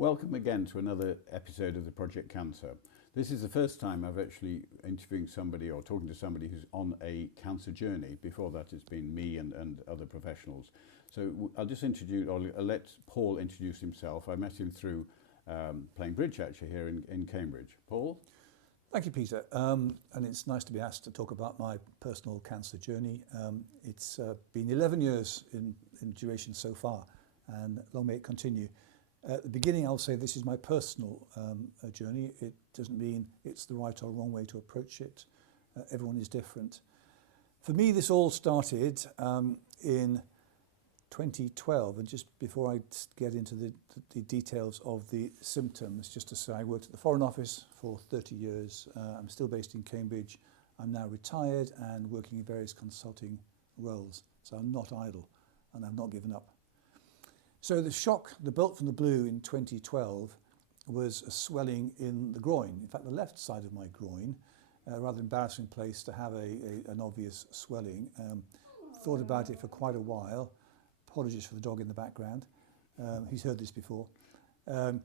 Welcome again to another episode of the Project Cancer. This is the first time I've actually interviewing somebody or talking to somebody who's on a cancer journey. Before that it's been me and other professionals. So I'll just introduce, or I'll let Paul introduce himself. I met him through playing bridge actually here in Cambridge. Paul? Thank you, Peter. And it's nice to be asked to talk about my personal cancer journey. It's been 11 years in duration so far, and long may it continue. At the beginning, I'll say this is my personal journey. It doesn't mean it's the right or wrong way to approach it. Everyone is different. For me, this all started in 2012, and just before I get into the details of the symptoms, just to say I worked at the Foreign Office for 30 years. I'm still based in Cambridge. I'm now retired and working in various consulting roles, so I'm not idle and I've not given up. So the shock, the bolt from the blue in 2012 was a swelling in the groin, in fact the left side of my groin, a rather embarrassing place to have an obvious swelling. Thought about it for quite a while. Apologies for the dog in the background. He's heard this before. But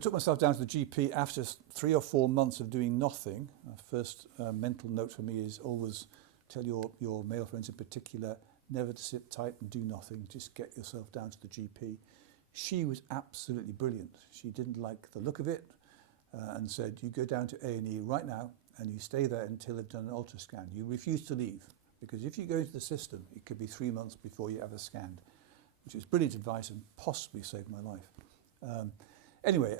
took myself down to the GP after 3 or 4 months of doing nothing. First mental note for me is always tell your male friends in particular never to sit tight and do nothing. Just get yourself down to the GP. She was absolutely brilliant. She didn't like the look of it and said, you go down to A&E right now and you stay there until they've done an ultrasound. You refuse to leave. Because if you go into the system, it could be 3 months before you ever scanned, which is brilliant advice and possibly saved my life. Anyway,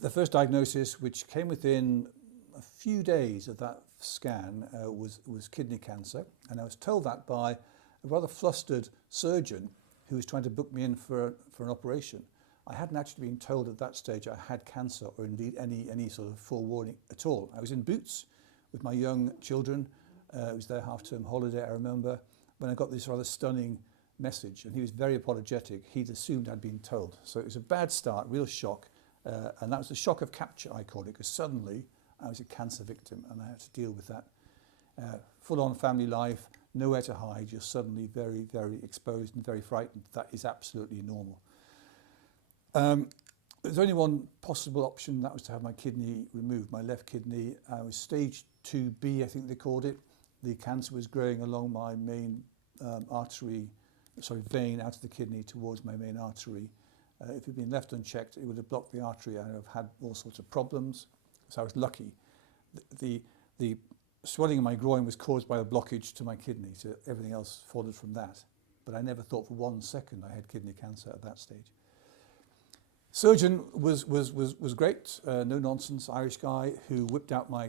the first diagnosis, which came within a few days of that scan, was kidney cancer. And I was told that by a rather flustered surgeon who was trying to book me in for an operation. I hadn't actually been told at that stage I had cancer or indeed any sort of forewarning at all. I was in Boots with my young children. It was their half-term holiday, I remember, when I got this rather stunning message, and he was very apologetic. He'd assumed I'd been told. So it was a bad start, real shock, and that was the shock of capture, I called it, because suddenly I was a cancer victim, and I had to deal with that. Full-on family life, nowhere to hide, you're suddenly very, very exposed and very frightened. That is absolutely normal. There's only one possible option, that was to have my kidney removed, my left kidney. I was stage 2B, I think they called it. The cancer was growing along my main vein out of the kidney towards my main artery. If it had been left unchecked, it would have blocked the artery. I would have had all sorts of problems. So I was lucky. The swelling in my groin was caused by a blockage to my kidney, so everything else followed from that. But I never thought for 1 second I had kidney cancer at that stage. Surgeon was great, no nonsense, Irish guy who whipped out my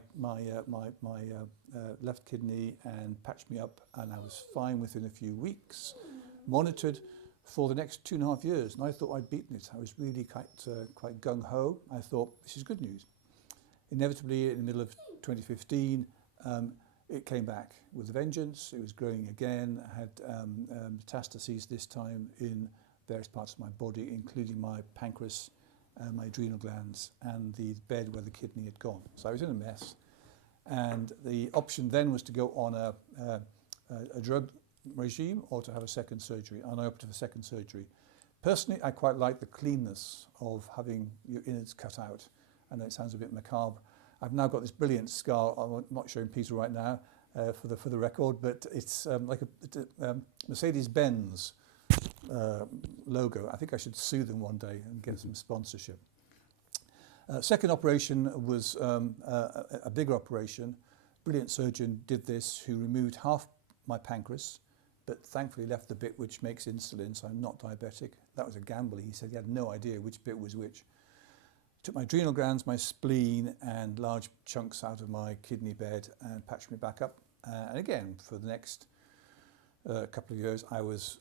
left kidney and patched me up, and I was fine within a few weeks. Monitored for the next 2.5 years, and I thought I'd beaten it. I was really quite gung ho. I thought this is good news. Inevitably, in the middle of 2015, it came back with a vengeance. It was growing again. I had metastases this time in various parts of my body, including my pancreas, my adrenal glands, and the bed where the kidney had gone. So I was in a mess. And the option then was to go on a drug regime or to have a second surgery. And I opted for second surgery. Personally, I quite like the cleanness of having your innards cut out. I know it sounds a bit macabre. I've now got this brilliant scar. I'm not showing Peter right now for the record, but it's like a Mercedes-Benz logo. I think I should sue them one day and get some sponsorship. Second operation was a bigger operation. Brilliant surgeon did this, who removed half my pancreas, but thankfully left the bit which makes insulin, so I'm not diabetic. That was a gamble. He said he had no idea which bit was which. Took my adrenal glands, my spleen, and large chunks out of my kidney bed and patched me back up. And again, for the next couple of years, I was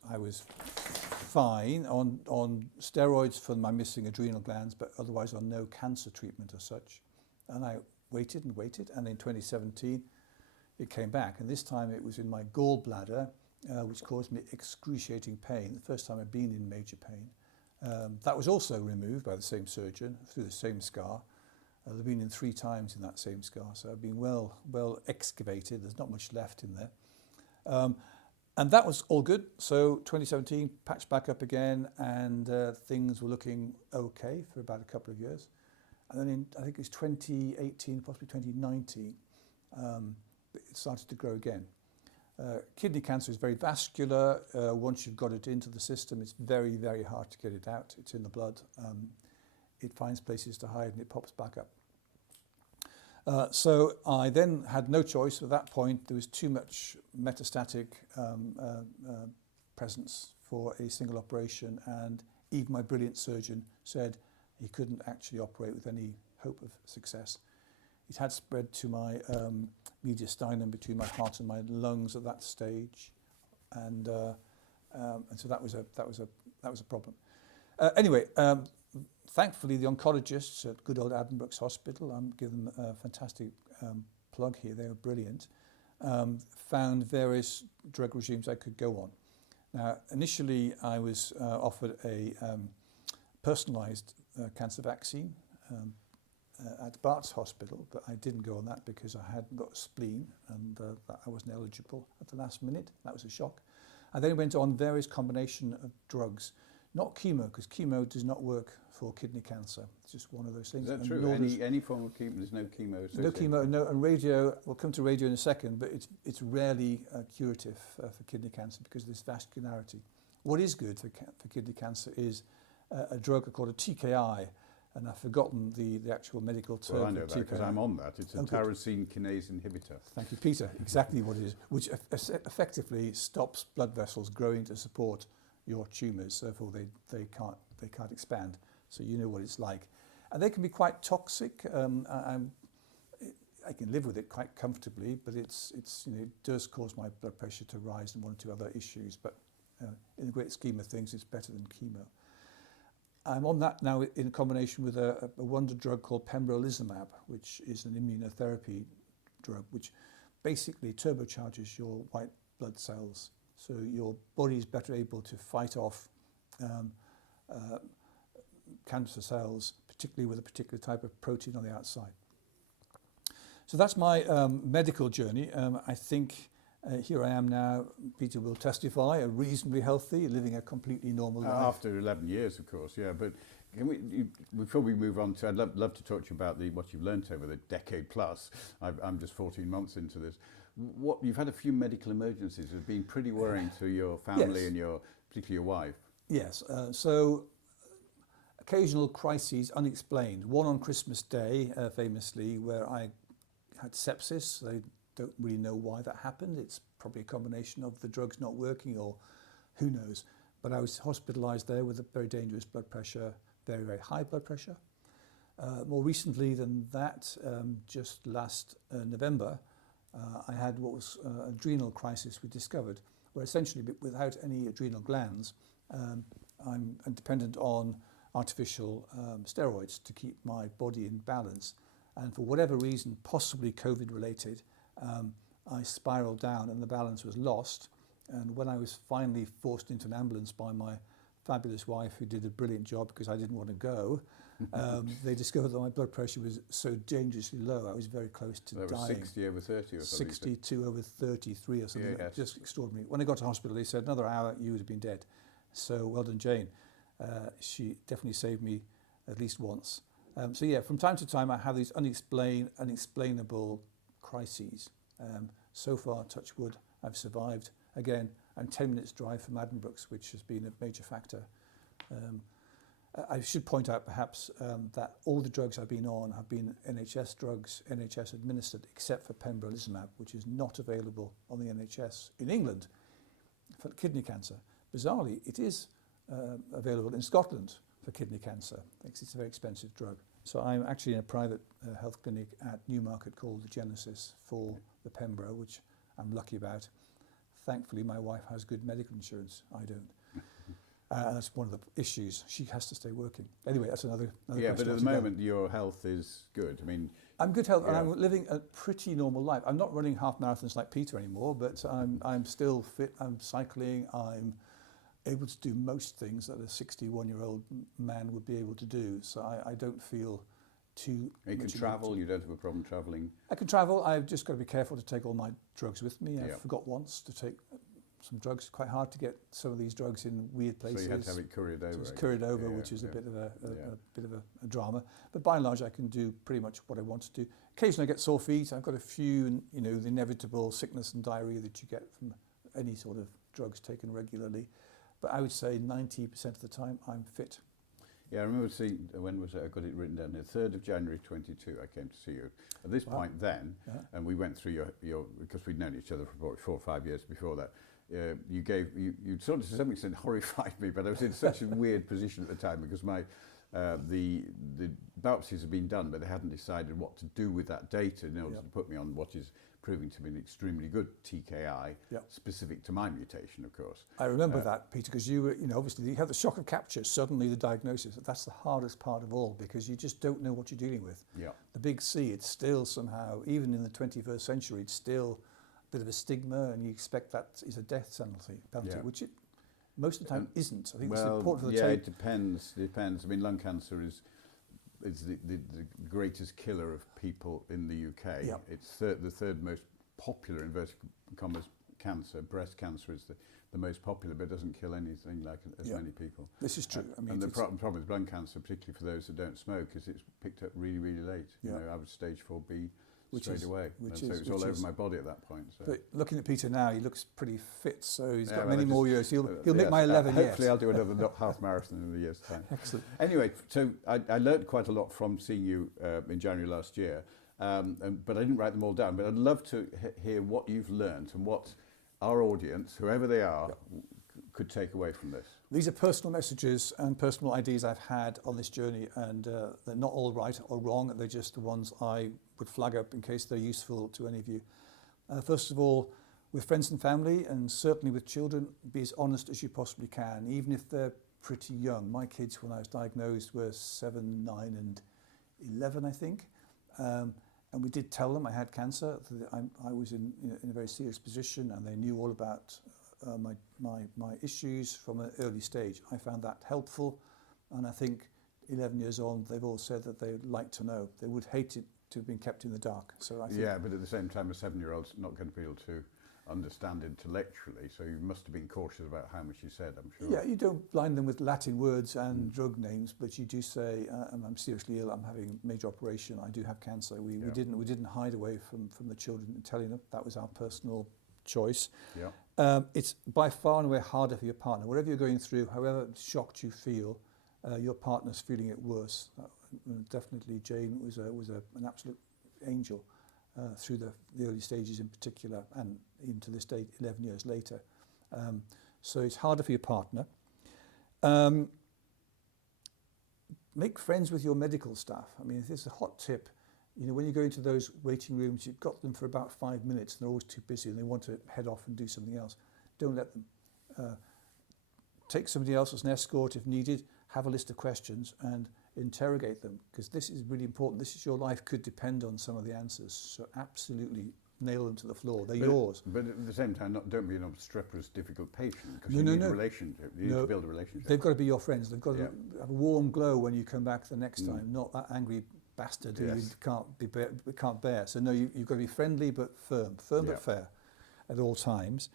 fine on steroids for my missing adrenal glands, but otherwise on no cancer treatment as such. And I waited and waited, and in 2017 it came back, and this time it was in my gall bladder, which caused me excruciating pain, the first time I'd been in major pain. That was also removed by the same surgeon through the same scar. I've been in 3 times in that same scar, so I've been well excavated. There's not much left in there. And that was all good. So 2017, patched back up again, and things were looking okay for about a couple of years. And then in, I think it was 2018, possibly 2019, it started to grow again. Kidney cancer is very vascular. Once you've got it into the system, it's very, very hard to get it out. It's in the blood. It finds places to hide and it pops back up. So I then had no choice. At that point, there was too much metastatic presence for a single operation, and even my brilliant surgeon said he couldn't actually operate with any hope of success. It had spread to my mediastinum between my heart and my lungs at that stage, and so that was a problem. Anyway. Thankfully, the oncologists at good old Addenbrooke's Hospital, I'm giving them a fantastic plug here, they were brilliant, found various drug regimes I could go on. Now, initially, I was offered a personalised cancer vaccine at Bart's Hospital, but I didn't go on that because I hadn't got a spleen and I wasn't eligible at the last minute. That was a shock. I then went on various combination of drugs. Not chemo, because chemo does not work for kidney cancer. It's just one of those things. Is that true? Any form of chemo? There's no chemo associated? No chemo, no. And radio, we'll come to radio in a second, but it's rarely curative for kidney cancer because of this vascularity. What is good for kidney cancer is a drug called a TKI, and I've forgotten the actual medical term. Well, I know that because I'm on that. It's a tyrosine kinase inhibitor. Thank you, Peter. Exactly what it is, which effectively stops blood vessels growing to support your tumours, therefore they can't expand. So you know what it's like, and they can be quite toxic. I can live with it quite comfortably, but it's it does cause my blood pressure to rise and one or two other issues. But in the great scheme of things, it's better than chemo. I'm on that now in combination with a wonder drug called pembrolizumab, which is an immunotherapy drug, which basically turbocharges your white blood cells. So your body is better able to fight off cancer cells, particularly with a particular type of protein on the outside. So that's my medical journey. I think here I am now, Peter will testify, reasonably healthy, living a completely normal life. After 11 years, of course, yeah. But can we, before we move on to, I'd love to talk to you about what you've learnt over the decade plus. I'm just 14 months into this. You've had a few medical emergencies that have been pretty worrying to your family. Yes. And particularly your wife. Yes. So occasional crises unexplained. One on Christmas Day, famously, where I had sepsis. They don't really know why that happened. It's probably a combination of the drugs not working or who knows. But I was hospitalised there with a very dangerous blood pressure, very, very high blood pressure. More recently than that, just last November, I had what was an adrenal crisis we discovered, where essentially without any adrenal glands, I'm dependent on artificial steroids to keep my body in balance. And for whatever reason, possibly COVID related, I spiraled down and the balance was lost. And when I was finally forced into an ambulance by my fabulous wife, who did a brilliant job because I didn't want to go, they discovered that my blood pressure was so dangerously low. I was very close to dying. That was 60 over 30 or something. 62 over 33 or something. Yes. Just extraordinary. When I got to hospital, they said, another hour, you would have been dead. So well done, Jane. She definitely saved me at least once. So yeah, from time to time, I have these unexplainable crises. So far, touch wood, I've survived. Again, I'm 10 minutes drive from Addenbrooke's, which has been a major factor. I should point out perhaps that all the drugs I've been on have been NHS drugs, NHS administered, except for pembrolizumab, which is not available on the NHS in England for kidney cancer. Bizarrely, it is available in Scotland for kidney cancer. It's a very expensive drug. So I'm actually in a private health clinic at Newmarket called the Genesis for the Pembro, which I'm lucky about. Thankfully, my wife has good medical insurance. I don't. And that's one of the issues. She has to stay working. Anyway, that's another yeah, but at the moment, your health is good. I mean, I'm good health, and I'm living a pretty normal life. I'm not running half marathons like Peter anymore, but I'm still fit. I'm cycling. I'm able to do most things that a 61-year-old man would be able to do. So I don't feel too... You can travel. You don't have a problem travelling. I can travel. I've just got to be careful to take all my drugs with me. I forgot once to take some drugs. Quite hard to get some of these drugs in weird places. So you had to have it couriered over. So it's couriered over, which is a bit of a drama. But by and large, I can do pretty much what I want to do. Occasionally, I get sore feet. I've got a few, the inevitable sickness and diarrhea that you get from any sort of drugs taken regularly. But I would say 90% of the time, I'm fit. Yeah, I remember seeing, when was it? I got it written down here, 3rd of January 22, I came to see you. At this point then, and we went through your because we'd known each other for about 4 or 5 years before that, you sort of to some extent horrified me, but I was in such a weird position at the time because the biopsies had been done, but they hadn't decided what to do with that data in order to put me on what is proving to be an extremely good TKI, specific to my mutation, of course. I remember that, Peter, because you were, obviously you had the shock of capture, suddenly the diagnosis. That's the hardest part of all, because you just don't know what you're dealing with. Yeah. The big C, it's still somehow, even in the 21st century, it's still a bit of a stigma, and you expect that is a death penalty, which it most of the time isn't. I think it's important for the it depends. I mean, lung cancer is the greatest killer of people in the UK. Yep. It's the third most popular, inverted commas, cancer. Breast cancer is the most popular, but doesn't kill anything like as many people. This is true. And the problem with lung cancer, particularly for those that don't smoke, is it's picked up really, really late. I was stage 4B straight away. So it's all over my body at that point. So. But looking at Peter now, he looks pretty fit, so he's got many more years. He'll make my 11 hopefully I'll do another half marathon in a year's time. Excellent. Anyway, so I learned quite a lot from seeing you in January last year, but I didn't write them all down. But I'd love to hear what you've learned and what our audience, whoever they are, could take away from this. These are personal messages and personal ideas I've had on this journey, and they're not all right or wrong. They're just the ones I would flag up in case they're useful to any of you. First of all, with friends and family, and certainly with children, be as honest as you possibly can, even if they're pretty young. My kids, when I was diagnosed, were 7, 9 and 11, I think. And we did tell them I had cancer. I was in a very serious position, and they knew all about my issues from an early stage. I found that helpful, and I think 11 years on, they've all said that they'd like to know. They would hate it to have been kept in the dark. So I think but at the same time, a 7-year-old's not going to be able to understand intellectually, so you must have been cautious about how much you said, I'm sure. Yeah, you don't blind them with Latin words and drug names, but you do say, I'm seriously ill, I'm having a major operation, I do have cancer. We didn't hide away from the children and telling them. That was our personal choice. It's by far and away harder for your partner. Whatever you're going through, however shocked you feel, your partner's feeling it worse. Definitely Jane was an absolute angel through the early stages in particular, and even to this day, 11 years later. So it's harder for your partner. Make friends with your medical staff. I mean, this is a hot tip. When you go into those waiting rooms, you've got them for about 5 minutes, and they're always too busy, and they want to head off and do something else. Don't let them. Take somebody else as an escort if needed. Have a list of questions and interrogate them, because this is really important. This is your life could depend on some of the answers. So absolutely nail them to the floor. They're yours. But at the same time, don't be an obstreperous, difficult patient, because you need a relationship. You need to build a relationship. They've got to be your friends. They've got to have a warm glow when you come back the next time, not that angry bastard who you can't bear. So no, you've got to be friendly but firm but fair at all times.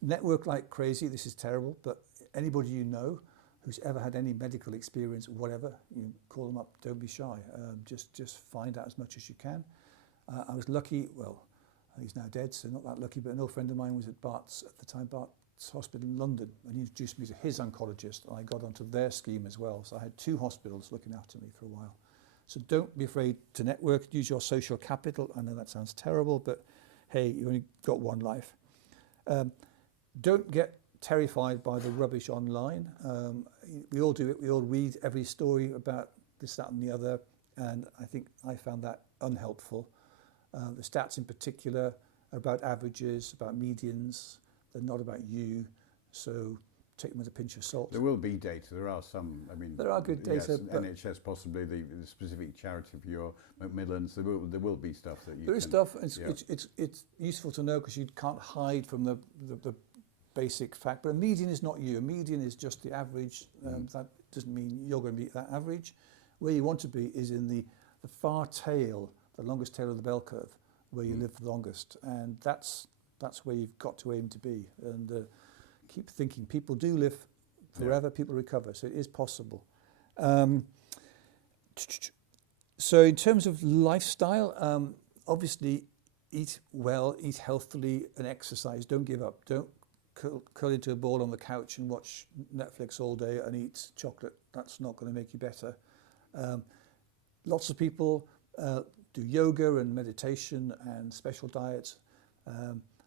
Network like crazy. This is terrible, but anybody you know who's ever had any medical experience, whatever, you call them up. Don't be shy. Just find out as much as you can. I was lucky. Well, he's now dead, so not that lucky. But an old friend of mine was at Bart's at the time, Bart's Hospital in London, and he introduced me to his oncologist, and I got onto their scheme as well. So I had 2 hospitals looking after me for a while. So don't be afraid to network. Use your social capital. I know that sounds terrible, but hey, you only got one life. Don't get terrified by the rubbish online. We all do it. We all read every story about this, that and the other, and I think I found that unhelpful. The stats in particular are about averages, about medians. They're not about you, so take them with a pinch of salt. There will be data. There are some. I mean, there are good data. Yes, NHS possibly the specific charity for your Macmillans. There will be stuff that you. There is stuff. It's useful to know, because you can't hide from the basic fact. But a median is not you. A median is just the average. That doesn't mean you're going to be that average. Where you want to be is in the far tail, the longest tail of the bell curve, where you live the longest, and that's That's where you've got to aim to be. And keep thinking. People do live forever. People recover. So it is possible. So in terms of lifestyle, obviously eat well, eat healthily and exercise. Don't give up. Don't curl into a ball on the couch and watch Netflix all day and eat chocolate. That's not going to make you better. Lots of people do yoga and meditation and special diets.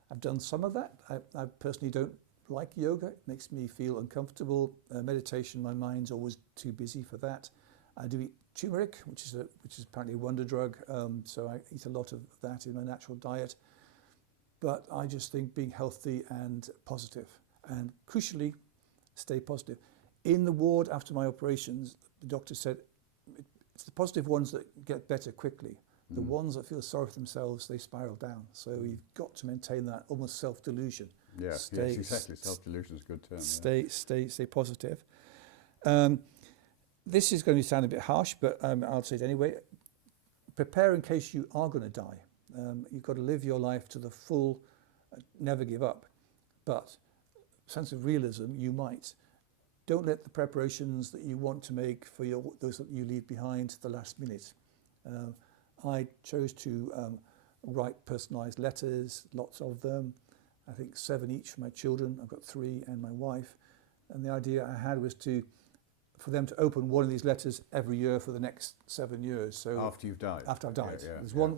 I've done some of that. I personally don't like yoga. It makes me feel uncomfortable. Meditation, my mind's always too busy for that. I do eat turmeric, which is apparently a wonder drug. So I eat a lot of that in my natural diet. But I just think being healthy and positive, and crucially, stay positive. In the ward after my operations, the doctor said it's the positive ones that get better quickly. The ones that feel sorry for themselves, they spiral down. So you've got to maintain that almost self-delusion. Yeah, yes, exactly. Self-delusion is a good term. Stay positive. This is going to sound a bit harsh, but I'll say it anyway. Prepare in case you are going to die. You've got to live your life to the full, never give up. But sense of realism, you might. Don't let the preparations that you want to make for those that you leave behind to the last minute. I chose to write personalised letters, lots of them. I think 7 each for my children. I've got 3 and my wife. And the idea I had was for them to open one of these letters every year for the next 7 years. So after you've died? After I've died. Yeah, There's one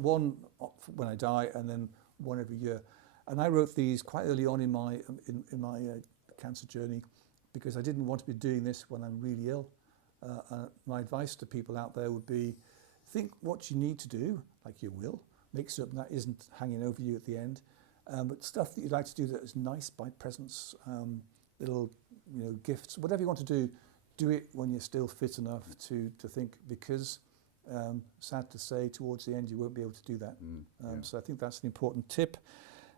when I die and then one every year. And I wrote these quite early on in my cancer journey because I didn't want to be doing this when I'm really ill. My advice to people out there would be, think what you need to do, like you will, make certain that isn't hanging over you at the end. But stuff that you'd like to do that is nice, buy presents, little gifts, whatever you want to do it when you're still fit enough to think, because sad to say, towards the end you won't be able to do that. So I think that's an important tip.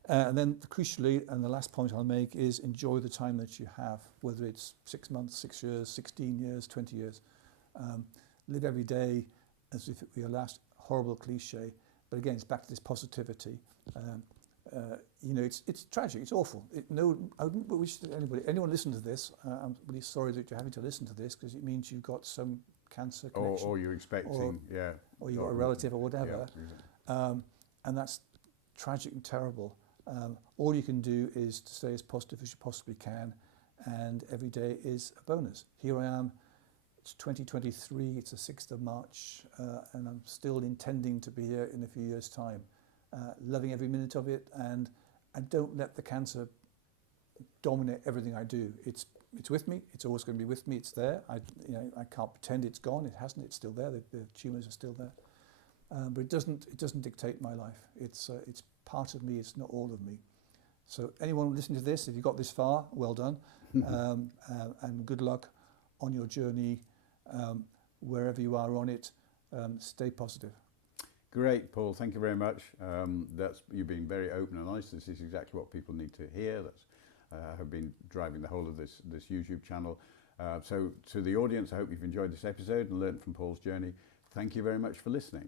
And then crucially, and the last point I'll make is enjoy the time that you have, whether it's 6 months, 6 years, 16 years, 20 years. Live every day as if it were your last. Horrible cliche, but again, it's back to this positivity. It's tragic, it's awful. I wouldn't wish that anyone listen to this. I'm really sorry that you're having to listen to this because it means you've got some cancer connection. Or you're expecting, or you've got a relative or whatever. Yeah, and that's tragic and terrible. All you can do is to stay as positive as you possibly can, and every day is a bonus. Here I am, it's 2023, it's the 6th of March, and I'm still intending to be here in a few years' time. Loving every minute of it, and I don't let the cancer dominate everything I do. It's with me. It's always going to be with me. It's there. I can't pretend it's gone. It hasn't. It's still there. The tumours are still there, but it doesn't dictate my life. It's part of me. It's not all of me. So anyone listening to this, if you got this far, well done, and good luck on your journey, wherever you are on it. Stay positive. Great, Paul. Thank you very much. You've been very open and honest. This is exactly what people need to hear. I have been driving the whole of this YouTube channel. So to the audience, I hope you've enjoyed this episode and learned from Paul's journey. Thank you very much for listening.